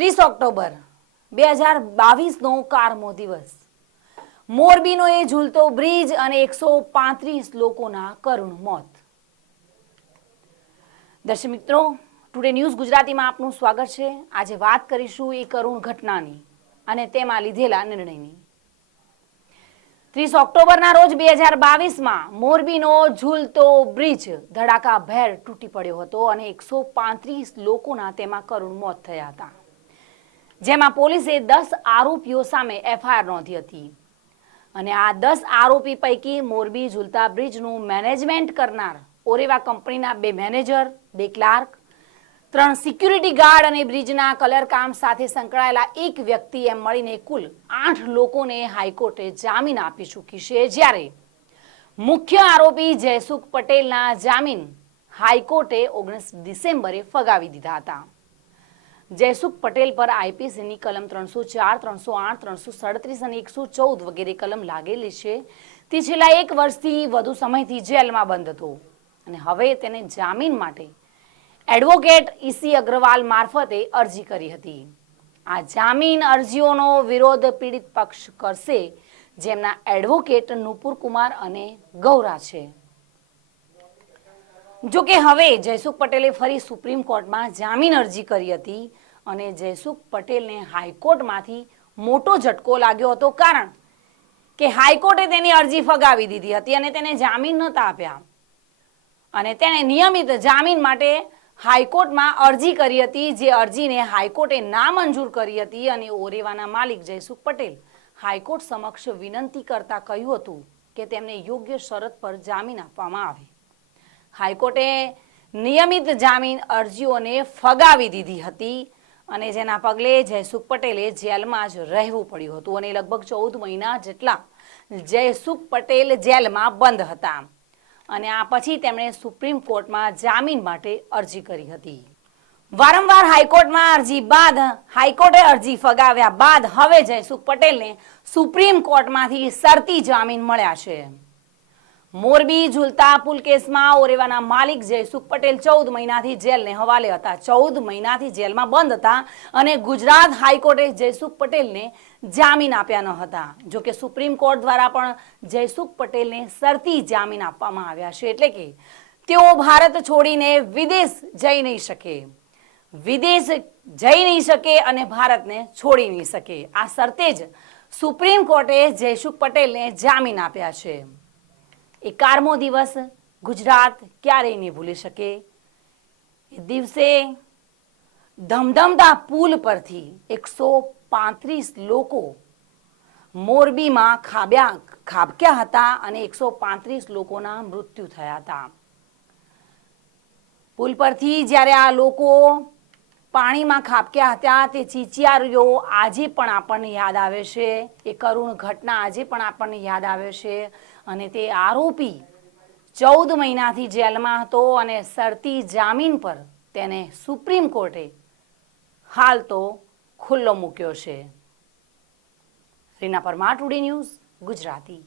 ત્રીસ ઓક્ટોબર, બે હજાર બાવીસનો કારમો દિવસ. મોરબીનો એ ઝૂલતો બ્રિજ અને એકસો પાંત્રીસ લોકોના કરુણ મોત. દર્શક મિત્રો, ટુડે ન્યૂઝ ગુજરાતીમાં આપનું સ્વાગત છે. આજે વાત કરીશું એ કરુણ ઘટનાની અને તેમાં લીધેલા નિર્ણયની. ત્રીસ ઓક્ટોબરના રોજ બે હજાર બાવીસમાં મોરબીનો ઝૂલતો બ્રિજ ધડાકાભેર તૂટી પડ્યો હતો અને એકસો પાંત્રીસ લોકોના તેમાં કરુણ મોત થયા હતા. જેમાં પોલીસે દસ આરોપીઓ સામે એફઆઈઆર નોંધી હતી. અને આ દસ આરોપી પૈકી મોરબી ઝુલતા બ્રિજનું મેનેજમેન્ટ કરનાર ઓરેવા કંપનીના બે મેનેજર, બે ક્લાર્ક, ત્રણ સિક્યુરિટી ગાર્ડ અને બ્રિજના કલર કામ સાથે સંકળાયેલા એક વ્યક્તિ એમ મળીને કુલ આઠ લોકોને હાઈકોર્ટે જામીન આપી ચૂકી છે. જ્યારે મુખ્ય આરોપી જયસુખ પટેલના જામીન હાઈકોર્ટે ઓગણીસ ડિસેમ્બરે ફગાવી દીધા હતા. જયસુખ પટેલ પર આઈપીસીની કલમ ત્રણસો ચાર, ત્રણસો આઠ, ત્રણસો સડત્રીસ અને એકસો ચૌદ વગેરે કલમ લાગેલી છે. તે છેલ્લા એક વર્ષથી વધુ સમયથી જેલમાં બંધ હતો. અને હવે તેને જામીન માટે એડવોકેટ ઈસી અગ્રવાલ મારફતે અરજી કરી હતી. આ જામીન અરજીઓનો વિરોધ પીડિત પક્ષ કરશે, જેમના એડવોકેટ નુપુર કુમાર અને ગૌરા છે. જોકે હવે જયસુખ પટેલે ફરી સુપ્રીમ કોર્ટમાં જામીન અરજી કરી હતી. અને જયસુખ પટેલને હાઈકોર્ટમાંથી મોટો ઝટકો લાગ્યો હતો કારણ કે હાઈકોર્ટે તેની અરજી ફગાવી દીધી હતી અને તેને જામીન નહોતા આપ્યા. અને તેણે નિયમિત જામીન માટે હાઈકોર્ટમાં અરજી કરી હતી, જે અરજીને હાઈકોર્ટે નામંજૂર કરી હતી અને ઓરેવાના માલિક જયસુખ પટેલ હાઈકોર્ટ સમક્ષ વિનંતી કરતા કહ્યું હતું કે તેમને યોગ્ય શરત પર જામીન આપવામાં આવે. હાઈકોર્ટે નિયમિત જામીન અરજીઓને ફગાવી દીધી હતી અને જેના પગલે જયસુખ પટેલે જેલમાં જ રહેવું પડ્યું હતું અને લગભગ ચૌદ મહિના જેટલા જયસુખ પટેલ જેલમાં બંધ હતા. અને આ પછી તેમણે સુપ્રીમ કોર્ટમાં જામીન માટે અરજી કરી હતી. વારંવાર હાઈકોર્ટમાં અરજી બાદ, હાઈકોર્ટે અરજી ફગાવ્યા બાદ હવે જયસુખ પટેલને સુપ્રીમ કોર્ટમાંથી શરતી જામીન મળ્યા છે. મોરબી ઝુલતા પુલ કેસમાં ઓરેવાના માલિક જયસુખ પટેલ ચૌદ મહિનાથી જેલને હવાલે હતા. ચૌદ મહિનાથી જેલમાં બંધ હતા અને ગુજરાત હાઈકોર્ટે જયસુખ પટેલને જામીન આપ્યા ન હતા. જો કે સુપ્રીમ કોર્ટ દ્વારા પણ જયસુખ પટેલને શરતી જામીન આપવામાં આવ્યા છે. એટલે કે તેઓ ભારત છોડીને વિદેશ જઈ નહીં શકે. વિદેશ જઈ નહીં શકે અને ભારતને છોડી નહીં શકે. આ શરતે જ સુપ્રીમ કોર્ટે જયસુખ પટેલને જામીન આપ્યા છે. એકારમો દિવસ ગુજરાત ક્યારેય નહીં ભૂલી શકે. એ દિવસે ધમધમતા પુલ પરથી એકસો પાંત્રીસ લોકો મોરબીમાં ખાબ્યા, ખાબક્યા હતા અને એકસો પાંત્રીસ લોકોના મૃત્યુ થયા હતા. પુલ પરથી જ્યારે આ લોકો પાણીમાં ખાબક્યા હતા તે ચીચિયારીઓ આજે પણ આપણને યાદ આવે છે. એ કરુણ ઘટના આજે પણ આપણને યાદ આવે છે. અને તે આરોપી ચૌદ મહિનાથી જેલમાં હતો અને શરતી જામીન પર તેને સુપ્રીમ કોર્ટે હાલ તો ખુલ્લો મૂક્યો છે. Reena Parmar, today news Gujarati.